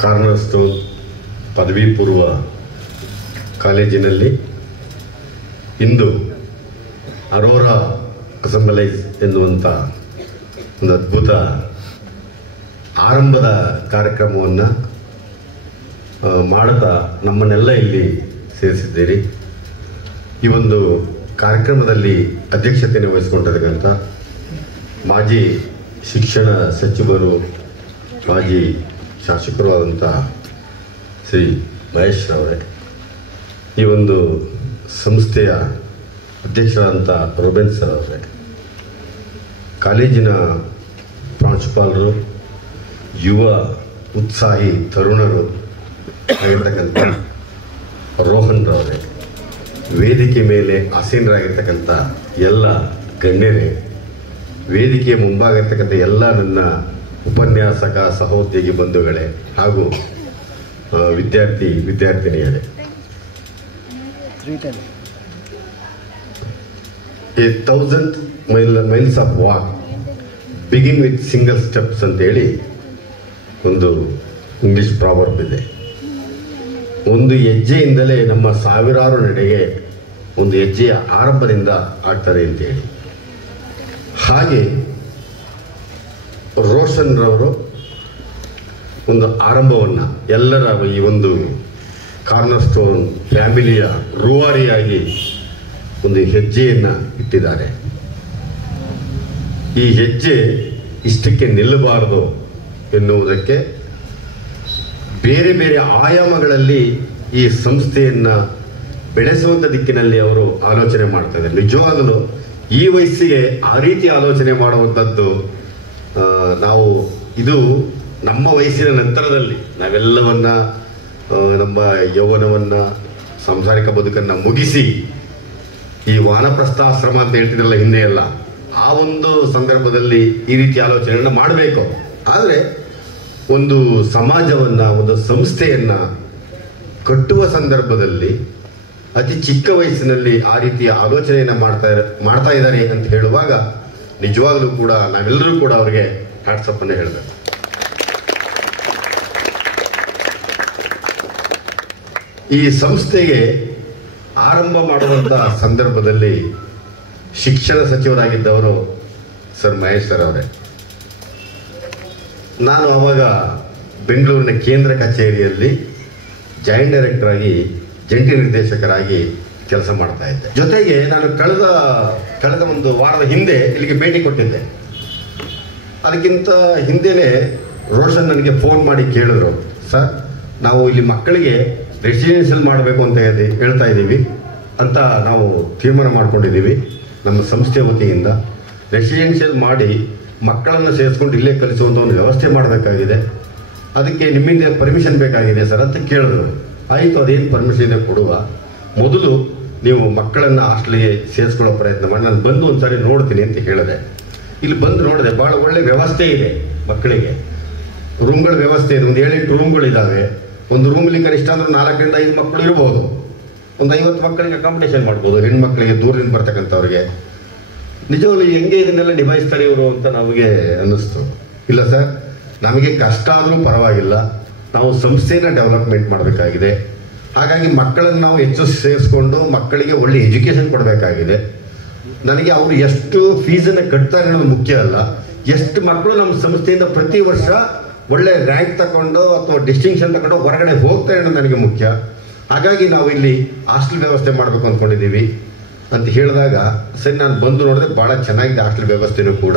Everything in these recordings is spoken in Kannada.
ಕಾರ್ನರ್ ಸ್ಟೋನ್ ಪದವಿ ಪೂರ್ವ ಕಾಲೇಜಿನಲ್ಲಿ ಇಂದು ಅರೋರಾ ಅಸೆಂಬ್ಲೈಸ್ ಎನ್ನುವಂಥ ಒಂದು ಅದ್ಭುತ ಆರಂಭದ ಕಾರ್ಯಕ್ರಮವನ್ನು ಮಾಡುತ್ತಾ ನಮ್ಮನ್ನೆಲ್ಲ ಇಲ್ಲಿ ಸೇರಿಸಿದ್ದೀರಿ. ಈ ಒಂದು ಕಾರ್ಯಕ್ರಮದಲ್ಲಿ ಅಧ್ಯಕ್ಷತೆಯನ್ನು ವಹಿಸಿಕೊಂಡಿರತಕ್ಕಂಥ ಮಾಜಿ ಶಿಕ್ಷಣ ಸಚಿವರು, ಮಾಜಿ ಶಾಸಕರು ಆದಂಥ ಶ್ರೀ ಮಹೇಶ್ ಅವರೇ, ಈ ಒಂದು ಸಂಸ್ಥೆಯ ಅಧ್ಯಕ್ಷರಾದಂಥ ರೋಬೆನ್ ಸರ್ ಅವರೇ, ಕಾಲೇಜಿನ ಪ್ರಾಂಶುಪಾಲರು, ಯುವ ಉತ್ಸಾಹಿ ತರುಣರು ಆಗಿರ್ತಕ್ಕಂಥ ರೋಹನ್ ರವರೇ, ವೇದಿಕೆ ಮೇಲೆ ಆಸೀನರಾಗಿರ್ತಕ್ಕಂಥ ಎಲ್ಲ ಗಣ್ಯರೇ, ವೇದಿಕೆಯ ಮುಂಭಾಗಿರ್ತಕ್ಕಂಥ ಎಲ್ಲ ನನ್ನ ಉಪನ್ಯಾಸಕ ಸಹೋದ್ಯೋಗಿ ಬಂಧುಗಳೇ ಹಾಗೂ ವಿದ್ಯಾರ್ಥಿನಿಯರೇ, 1,000 miles of walk begin with single steps ಅಂತೇಳಿ ಒಂದು ಇಂಗ್ಲಿಷ್ ಪ್ರಾವರ್ಬ್ ಇದೆ. ಒಂದು ಹೆಜ್ಜೆಯಿಂದಲೇ ನಮ್ಮ ಸಾವಿರಾರು ನಡೆಗೆ ಒಂದು ಹೆಜ್ಜೆಯ ಆರಂಭದಿಂದ ಆಗ್ತದೆ ಅಂತೇಳಿ. ಹಾಗೆ ರೋಷನ್ ರವರು ಒಂದು ಆರಂಭವನ್ನು ಎಲ್ಲರ ಈ ಒಂದು ಕಾರ್ನರ್ ಸ್ಟೋನ್ ಫ್ಯಾಮಿಲಿಯ ರೂವಾರಿಯಾಗಿ ಒಂದು ಹೆಜ್ಜೆಯನ್ನು ಇಟ್ಟಿದ್ದಾರೆ. ಈ ಹೆಜ್ಜೆ ಇಷ್ಟಕ್ಕೆ ನಿಲ್ಲಬಾರದು ಎನ್ನುವುದಕ್ಕೆ ಬೇರೆ ಬೇರೆ ಆಯಾಮಗಳಲ್ಲಿ ಈ ಸಂಸ್ಥೆಯನ್ನು ಬೆಳೆಸುವಂಥ ದಿಕ್ಕಿನಲ್ಲಿ ಅವರು ಆಲೋಚನೆ ಮಾಡ್ತಾ ಇದ್ದಾರೆ. ನಿಜವಾಗಲೂ ಈ ವಯಸ್ಸಿಗೆ ಆ ರೀತಿ ಆಲೋಚನೆ ಮಾಡುವಂಥದ್ದು ನಾವು ಇದು ನಮ್ಮ ವಯಸ್ಸಿನ ನಂತರದಲ್ಲಿ ನಾವೆಲ್ಲವನ್ನ ನಮ್ಮ ಯೌವನವನ್ನು ಸಾಂಸಾರಿಕ ಬದುಕನ್ನು ಮುಗಿಸಿ ಈ ವಾನಪ್ರಸ್ಥಾಶ್ರಮ ಅಂತ ಹೇಳ್ತಿದ್ರಲ್ಲ ಹಿಂದೆ ಎಲ್ಲ, ಆ ಒಂದು ಸಂದರ್ಭದಲ್ಲಿ ಈ ರೀತಿ ಆಲೋಚನೆಯನ್ನು ಮಾಡಬೇಕು. ಆದರೆ ಒಂದು ಸಮಾಜವನ್ನು, ಒಂದು ಸಂಸ್ಥೆಯನ್ನು ಕಟ್ಟುವ ಸಂದರ್ಭದಲ್ಲಿ ಅತಿ ಚಿಕ್ಕ ವಯಸ್ಸಿನಲ್ಲಿ ಆ ರೀತಿಯ ಆಲೋಚನೆಯನ್ನು ಮಾಡ್ತಾ ಇದ್ದಾರೆ ಅಂತ ಹೇಳುವಾಗ ನಿಜವಾಗ್ಲೂ ಕೂಡ ನಾವೆಲ್ಲರೂ ಕೂಡ ಅವರಿಗೆ ಹ್ಯಾಟ್ಸಪ್ ಅನ್ನು ಹೇಳಬೇಕು. ಈ ಸಂಸ್ಥೆಗೆ ಆರಂಭ ಮಾಡುವಂಥ ಸಂದರ್ಭದಲ್ಲಿ ಶಿಕ್ಷಣ ಸಚಿವರಾಗಿದ್ದವರು ಸರ್ ಮಹೇಶ್ ಸರ್ ಅವರೇ. ನಾನು ಆವಾಗ ಬೆಂಗಳೂರಿನ ಕೇಂದ್ರ ಕಚೇರಿಯಲ್ಲಿ ಜಾಯಿಂಟ್ ಡೈರೆಕ್ಟರ್ ಆಗಿ, ಜಂಟಿ ನಿರ್ದೇಶಕರಾಗಿ ಕೆಲಸ ಮಾಡ್ತಾ ಇದ್ದೆ. ಜೊತೆಗೆ ನಾನು ಕಳೆದ ಒಂದು ವಾರದ ಹಿಂದೆ ಇಲ್ಲಿಗೆ ಭೇಟಿ ಕೊಟ್ಟಿದ್ದೆ. ಅದಕ್ಕಿಂತ ಹಿಂದೆನೇ ರೋಷನ್ ನನಗೆ ಫೋನ್ ಮಾಡಿ ಕೇಳಿದ್ರು, ಸರ್ ನಾವು ಇಲ್ಲಿ ಮಕ್ಕಳಿಗೆ ರೆಸಿಡೆನ್ಷಿಯಲ್ ಮಾಡಬೇಕು ಅಂತ ಹೇಳ್ತಾ ಇದ್ದೀವಿ ಅಂತ ನಾವು ತೀರ್ಮಾನ ಮಾಡ್ಕೊಂಡಿದ್ದೀವಿ. ನಮ್ಮ ಸಂಸ್ಥೆ ವತಿಯಿಂದ ರೆಸಿಡೆನ್ಷಿಯಲ್ ಮಾಡಿ ಮಕ್ಕಳನ್ನು ಸೇರಿಸ್ಕೊಂಡು ಇಲ್ಲೇ ಕಲಿಸುವಂಥ ಒಂದು ವ್ಯವಸ್ಥೆ ಮಾಡಬೇಕಾಗಿದೆ. ಅದಕ್ಕೆ ನಿಮ್ಮಿಂದ ಪರ್ಮಿಷನ್ ಬೇಕಾಗಿದೆ ಸರ್ ಅಂತ ಕೇಳಿದ್ರು. ಆಯಿತು, ಅದೇನು ಪರ್ಮಿಷನ್ ಕೊಡುವ, ಮೊದಲು ನೀವು ಮಕ್ಕಳನ್ನು ಹಾಸ್ಟೆಲ್ಗೆ ಸೇರಿಸ್ಕೊಳ್ಳೋ ಪ್ರಯತ್ನ ಮಾಡಿ, ನಾನು ಬಂದು ಒಂದು ಸಾರಿ ನೋಡ್ತೀನಿ ಅಂತ ಹೇಳಿದೆ. ಇಲ್ಲಿ ಬಂದು ನೋಡಿದೆ, ಭಾಳ ಒಳ್ಳೆ ವ್ಯವಸ್ಥೆ ಇದೆ. ಮಕ್ಕಳಿಗೆ ರೂಮ್ಗಳ ವ್ಯವಸ್ಥೆ ಇದೆ. ಒಂದು 7-8 ರೂಮ್ಗಳಿದ್ದಾವೆ. ಒಂದು ರೂಮಲ್ಲಿ ಕನಿಷ್ಠ ಅಂದ್ರೆ 4ರಿಂದ 5 ಮಕ್ಕಳು ಇರ್ಬೋದು. ಒಂದು 50 ಮಕ್ಕಳಿಗೆ ಅಕಾಮಿಡೇಷನ್ ಮಾಡ್ಬೋದು, ಹೆಣ್ಮಕ್ಳಿಗೆ, ದೂರದಿಂದ ಬರ್ತಕ್ಕಂಥವ್ರಿಗೆ. ನಿಜವಾಗ್ಲೂ ಹೆಂಗೆ ಇದನ್ನೆಲ್ಲ ನಿಭಾಯಿಸ್ತಾರೆ ಇವರು ಅಂತ ನಮಗೆ ಅನ್ನಿಸ್ತು. ಇಲ್ಲ ಸರ್, ನಮಗೆ ಕಷ್ಟ ಆದರೂ ಪರವಾಗಿಲ್ಲ, ನಾವು ಸಂಸ್ಥೆನ ಡೆವಲಪ್ಮೆಂಟ್ ಮಾಡಬೇಕಾಗಿದೆ. ಹಾಗಾಗಿ ಮಕ್ಕಳನ್ನು ನಾವು ಹೆಚ್ಚು ಸೇರಿಸ್ಕೊಂಡು ಮಕ್ಕಳಿಗೆ ಒಳ್ಳೆ ಎಜುಕೇಷನ್ ಕೊಡಬೇಕಾಗಿದೆ. ನನಗೆ ಅವರು ಎಷ್ಟು ಫೀಸನ್ನು ಕಟ್ತಾರೆ ಅನ್ನೋದು ಮುಖ್ಯ ಅಲ್ಲ, ಎಷ್ಟು ಮಕ್ಕಳು ನಮ್ಮ ಸಂಸ್ಥೆಯಿಂದ ಪ್ರತಿ ವರ್ಷ ಒಳ್ಳೆ ರ್ಯಾಂಕ್ ತಗೊಂಡು ಅಥವಾ ಡಿಸ್ಟಿಂಕ್ಷನ್ ತಗೊಂಡು ಹೊರಗಡೆ ಹೋಗ್ತಾರೆ ಅನ್ನೋದು ನನಗೆ ಮುಖ್ಯ. ಹಾಗಾಗಿ ನಾವು ಇಲ್ಲಿ ಹಾಸ್ಟೆಲ್ ವ್ಯವಸ್ಥೆ ಮಾಡಬೇಕು ಅಂದ್ಕೊಂಡಿದ್ದೀವಿ ಅಂತ ಹೇಳಿದಾಗ ಸರಿ, ನಾನು ಬಂದು ನೋಡಿದೆ, ಭಾಳ ಚೆನ್ನಾಗಿದೆ ಹಾಸ್ಟೆಲ್ ವ್ಯವಸ್ಥೆನೂ ಕೂಡ.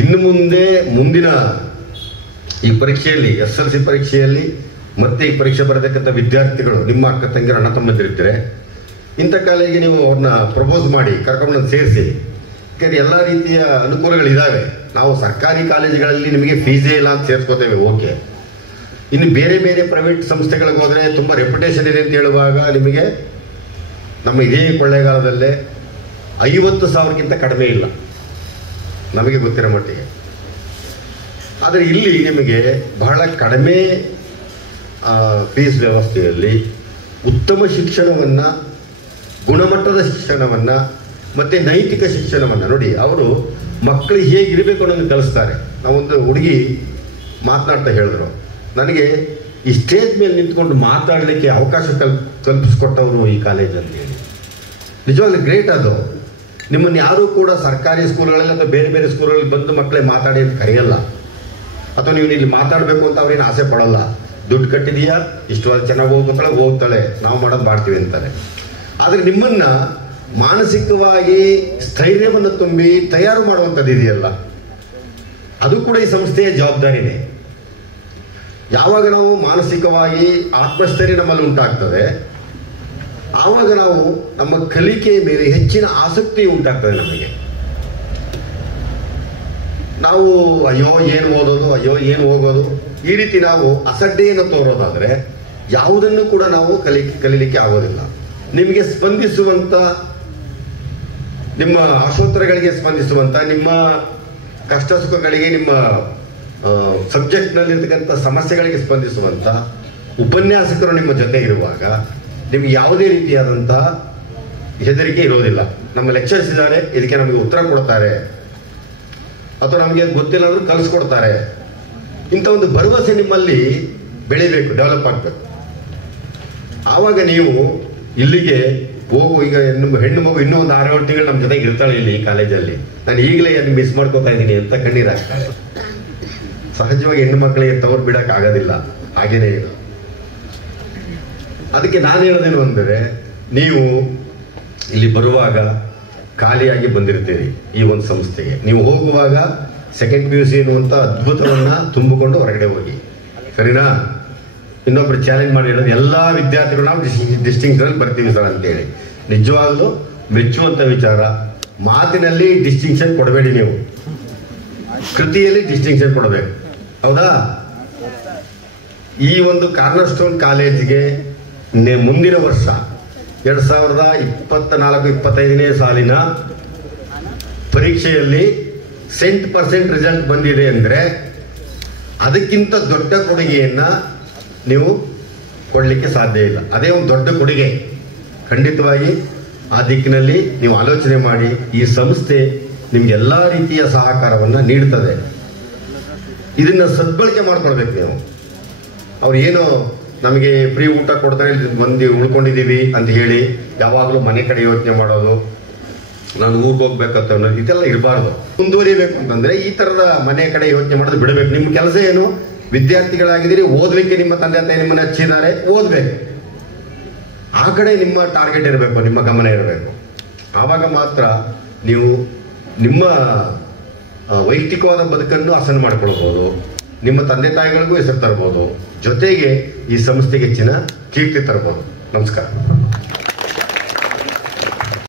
ಇನ್ನು ಮುಂದಿನ ಈ ಪರೀಕ್ಷೆಯಲ್ಲಿ, SLC ಪರೀಕ್ಷೆಯಲ್ಲಿ ಮತ್ತೆ ಈ ಪರೀಕ್ಷೆ ಬರತಕ್ಕಂಥ ವಿದ್ಯಾರ್ಥಿಗಳು, ನಿಮ್ಮ ಅಕ್ಕ ತಂಗಿರ ಅಣ್ಣ ತಮ್ಮಂದಿರಿರ್ತಾರೆ, ಇಂಥ ಕಾಲೇಜಿಗೆ ನೀವು ಅವ್ರನ್ನ ಪ್ರಪೋಸ್ ಮಾಡಿ ಕರ್ಕೊಂಡು ಸೇರಿಸಿ. ಯಾಕಂದರೆ ಎಲ್ಲ ರೀತಿಯ ಅನುಕೂಲಗಳಿದ್ದಾವೆ. ನಾವು ಸರ್ಕಾರಿ ಕಾಲೇಜುಗಳಲ್ಲಿ ನಿಮಗೆ ಫೀಸೇ ಇಲ್ಲ ಅಂತ ಸೇರಿಸ್ಕೋತೇವೆ, ಓಕೆ. ಇನ್ನು ಬೇರೆ ಬೇರೆ ಪ್ರೈವೇಟ್ ಸಂಸ್ಥೆಗಳಿಗೆ ಹೋದರೆ ತುಂಬ ರೆಪ್ಯುಟೇಷನ್ ಇದೆ ಅಂತ ಹೇಳುವಾಗ ನಿಮಗೆ ನಮ್ಮ ಇದೇ ಕೊಳ್ಳೇಗಾಲದಲ್ಲೇ 50,000ಕ್ಕಿಂತ ಕಡಿಮೆ ಇಲ್ಲ ನಮಗೆ ಗೊತ್ತಿರೋ ಮಟ್ಟಿಗೆ. ಆದರೆ ಇಲ್ಲಿ ನಿಮಗೆ ಬಹಳ ಕಡಿಮೆ ಫೀಸ್ ವ್ಯವಸ್ಥೆಯಲ್ಲಿ ಉತ್ತಮ ಶಿಕ್ಷಣವನ್ನು, ಗುಣಮಟ್ಟದ ಶಿಕ್ಷಣವನ್ನು ಮತ್ತು ನೈತಿಕ ಶಿಕ್ಷಣವನ್ನು ನೋಡಿ, ಅವರು ಮಕ್ಕಳು ಹೇಗಿರಬೇಕು ಅನ್ನೋದನ್ನು ಕಲಿಸ್ತಾರೆ. ನಾವೊಂದು ಹುಡುಗಿ ಮಾತನಾಡ್ತಾ ಹೇಳಿದ್ರು, ನನಗೆ ಈ ಸ್ಟೇಜ್ ಮೇಲೆ ನಿಂತ್ಕೊಂಡು ಮಾತಾಡಲಿಕ್ಕೆ ಅವಕಾಶ ಕಲ್ಪಿಸ್ಕೊಟ್ಟವರು ಈ ಕಾಲೇಜ್ ಅಂತ ಹೇಳಿ ನಿಜವಾಗ್ಲೂ ಗ್ರೇಟ್ ಅದು. ನಿಮ್ಮನ್ನು ಯಾರೂ ಕೂಡ ಸರ್ಕಾರಿ ಸ್ಕೂಲ್ಗಳಲ್ಲಿ ಅಥವಾ ಬೇರೆ ಬೇರೆ ಸ್ಕೂಲ್ಗಳಲ್ಲಿ ಬಂದು ಮಕ್ಕಳೇ ಮಾತಾಡಿ ಅಂತ ಕರೆಯಲ್ಲ, ಅಥವಾ ನೀವು ಇಲ್ಲಿ ಮಾತಾಡಬೇಕು ಅಂತ ಅವ್ರೇನು ಆಸೆ ಪಡಲ್ಲ. ದುಡ್ಡು ಕಟ್ಟಿದೀಯಾ, ಇಷ್ಟು ಚೆನ್ನಾಗಿ ಹೋಗ್ತಾಳೆ, ನಾವು ಮಾಡೋದು ಮಾಡ್ತೀವಿ ಅಂತಾರೆ. ಆದರೆ ನಿಮ್ಮನ್ನ ಮಾನಸಿಕವಾಗಿ ಸ್ಥೈರ್ಯವನ್ನು ತುಂಬಿ ತಯಾರು ಮಾಡುವಂಥದ್ದು ಇದೆಯಲ್ಲ, ಅದು ಕೂಡ ಈ ಸಂಸ್ಥೆಯ ಜವಾಬ್ದಾರಿನೇ. ಯಾವಾಗ ನಾವು ಮಾನಸಿಕವಾಗಿ ಆತ್ಮಸ್ಥೈರ್ಯ ನಮ್ಮಲ್ಲಿ ಉಂಟಾಗ್ತದೆ, ಆವಾಗ ನಾವು ನಮ್ಮ ಕಲಿಕೆಯ ಮೇಲೆ ಹೆಚ್ಚಿನ ಆಸಕ್ತಿ ಉಂಟಾಗ್ತದೆ ನಮಗೆ. ನಾವು ಅಯ್ಯೋ ಏನು ಓದೋದು, ಅಯ್ಯೋ ಏನು ಹೋಗೋದು, ಈ ರೀತಿ ನಾವು ಅಸಡ್ಡೆಯನ್ನು ತೋರೋದಾದ್ರೆ ಯಾವುದನ್ನು ಕೂಡ ನಾವು ಕಲೀಲಿಕ್ಕೆ ಆಗೋದಿಲ್ಲ. ನಿಮಗೆ ಸ್ಪಂದಿಸುವಂತ, ನಿಮ್ಮ ಆಶೋತ್ತರಗಳಿಗೆ ಸ್ಪಂದಿಸುವಂತ, ನಿಮ್ಮ ಕಷ್ಟ ಸುಖಗಳಿಗೆ, ನಿಮ್ಮ ಸಬ್ಜೆಕ್ಟ್ನಲ್ಲಿರ್ತಕ್ಕಂಥ ಸಮಸ್ಯೆಗಳಿಗೆ ಸ್ಪಂದಿಸುವಂತ ಉಪನ್ಯಾಸಕರು ನಿಮ್ಮ ಜೊತೆ ಇರುವಾಗ ನಿಮ್ಗೆ ಯಾವುದೇ ರೀತಿಯಾದಂಥ ಹೆದರಿಕೆ ಇರೋದಿಲ್ಲ. ನಮ್ಮ ಲೆಕ್ಚರ್ಸ್ ಇದ್ದಾರೆ, ಇದಕ್ಕೆ ನಮಗೆ ಉತ್ತರ ಕೊಡ್ತಾರೆ, ಅಥವಾ ನಮಗೆ ಗೊತ್ತಿಲ್ಲ ಅಂದ್ರೂ ಕಲಿಸ್ಕೊಡ್ತಾರೆ. ಇಂಥ ಒಂದು ಭರವಸೆ ನಿಮ್ಮಲ್ಲಿ ಬೆಳಿಬೇಕು, ಡೆವಲಪ್ ಆಗಬೇಕು. ಆವಾಗ ನೀವು ಇಲ್ಲಿಗೆ ಹೋಗು. ಈಗ ಹೆಣ್ಣು ಮಗು ಇನ್ನೂ ಒಂದು 6-7 ತಿಂಗಳು ನಮ್ಮ ಜೊತೆಗೆ ಇರ್ತಾಳೆ ಇಲ್ಲಿ ಈ ಕಾಲೇಜಲ್ಲಿ, ನಾನು ಈಗಲೇ ಅದನ್ನು ಮಿಸ್ ಮಾಡ್ಕೋತಾ ಇದ್ದೀನಿ ಅಂತ ಕಣ್ಣೀರಾಗ್ತಾರೆ. ಸಹಜವಾಗಿ ಹೆಣ್ಣು ಮಕ್ಕಳಿಗೆ ತವರು ಬಿಡಕ್ಕೆ ಆಗೋದಿಲ್ಲ, ಹಾಗೇನೇ ಇದು. ಅದಕ್ಕೆ ನಾನು ಹೇಳೋದೇನು ಅಂದರೆ, ನೀವು ಇಲ್ಲಿ ಬರುವಾಗ ಖಾಲಿಯಾಗಿ ಬಂದಿರ್ತೀರಿ ಈ ಒಂದು ಸಂಸ್ಥೆಗೆ. ನೀವು ಹೋಗುವಾಗ ಸೆಕೆಂಡ್ PUC ಎನ್ನುವಂಥ ಅದ್ಭುತವನ್ನ ತುಂಬಿಕೊಂಡು ಹೊರಗಡೆ ಹೋಗಿ, ಸರಿನಾ? ಇನ್ನೊಬ್ರು ಚಾಲೆಂಜ್ ಮಾಡಿ ಹೇಳೋದು, ಎಲ್ಲ ವಿದ್ಯಾರ್ಥಿಗಳು ನಾವು ಡಿಸ್ಟಿಂಕ್ಷನ್ ಬರ್ತೀವಿ ಸರ್ ಅಂತೇಳಿ. ನಿಜವಾಗ್ಲೂ ಮೆಚ್ಚುವಂಥ ವಿಚಾರ. ಮಾತಿನಲ್ಲಿ ಡಿಸ್ಟಿಂಕ್ಷನ್ ಕೊಡಬೇಡಿ, ನೀವು ಕೃತಿಯಲ್ಲಿ ಡಿಸ್ಟಿಂಕ್ಷನ್ ಕೊಡಬೇಕು, ಹೌದಾ? ಈ ಒಂದು ಕಾರ್ನರ್ ಸ್ಟೋನ್ ಕಾಲೇಜಿಗೆ ಮುಂದಿನ ವರ್ಷ 2024-25ನೇ ಸಾಲಿನ ಪರೀಕ್ಷೆಯಲ್ಲಿ 100% ರಿಸಲ್ಟ್ ಬಂದಿದೆ ಅಂದರೆ ಅದಕ್ಕಿಂತ ದೊಡ್ಡ ಕೊಡುಗೆಯನ್ನ ನೀವು ಕೊಡಲಿಕ್ಕೆ ಸಾಧ್ಯ ಇಲ್ಲ. ಅದೇ ಒಂದು ದೊಡ್ಡ ಕೊಡುಗೆ. ಖಂಡಿತವಾಗಿ ಆ ದಿಕ್ಕಿನಲ್ಲಿ ನೀವು ಆಲೋಚನೆ ಮಾಡಿ. ಈ ಸಂಸ್ಥೆ ನಿಮ್ಗೆ ಎಲ್ಲ ರೀತಿಯ ಸಹಕಾರವನ್ನು ನೀಡ್ತದೆ. ಇದನ್ನ ಸದ್ಬಳಕೆ ಮಾಡ್ಕೊಳ್ಬೇಕು ನೀವು. ಅವ್ರು ಏನೋ ನಮಗೆ ಫ್ರೀ ಊಟ ಕೊಡ್ತಾರೆ, ಬಂದು ಉಳ್ಕೊಂಡಿದ್ದೀವಿ ಅಂತ ಹೇಳಿ ಯಾವಾಗಲೂ ಮನೆ ಕಡೆ ಯೋಚನೆ ಮಾಡೋದು, ನಾನು ಊರಿಗೆ ಹೋಗ್ಬೇಕಂತ ಅನ್ನೋದು, ಇದೆಲ್ಲ ಇರಬಾರ್ದು. ಮುಂದುವರಿಬೇಕು ಅಂತಂದ್ರೆ ಈ ತರದ ಮನೆ ಕಡೆ ಯೋಚನೆ ಮಾಡೋದು ಬಿಡಬೇಕು. ನಿಮ್ಮ ಕೆಲಸ ಏನು? ವಿದ್ಯಾರ್ಥಿಗಳಾಗಿದ್ದೀರಿ, ಓದಲಿಕ್ಕೆ ನಿಮ್ಮ ತಂದೆ ತಾಯಿ ನಿಮ್ಮನ್ನ ಹಚ್ಚಿದ್ದಾರೆ, ಓದ್ಬೇಕು. ಆ ಕಡೆ ನಿಮ್ಮ ಟಾರ್ಗೆಟ್ ಇರಬೇಕು, ನಿಮ್ಮ ಗಮನ ಇರಬೇಕು. ಆವಾಗ ಮಾತ್ರ ನೀವು ನಿಮ್ಮ ವೈಯಕ್ತಿಕವಾದ ಬದುಕನ್ನು ಹಸನು ಮಾಡ್ಕೊಳ್ಬೋದು, ನಿಮ್ಮ ತಂದೆ ತಾಯಿಗಳಿಗೂ ಹೆಸರು ತರ್ಬೋದು, ಜೊತೆಗೆ ಈ ಸಂಸ್ಥೆಗೆ ಹೆಚ್ಚಿನ ಕೀರ್ತಿ ತರಬಹುದು. ನಮಸ್ಕಾರ.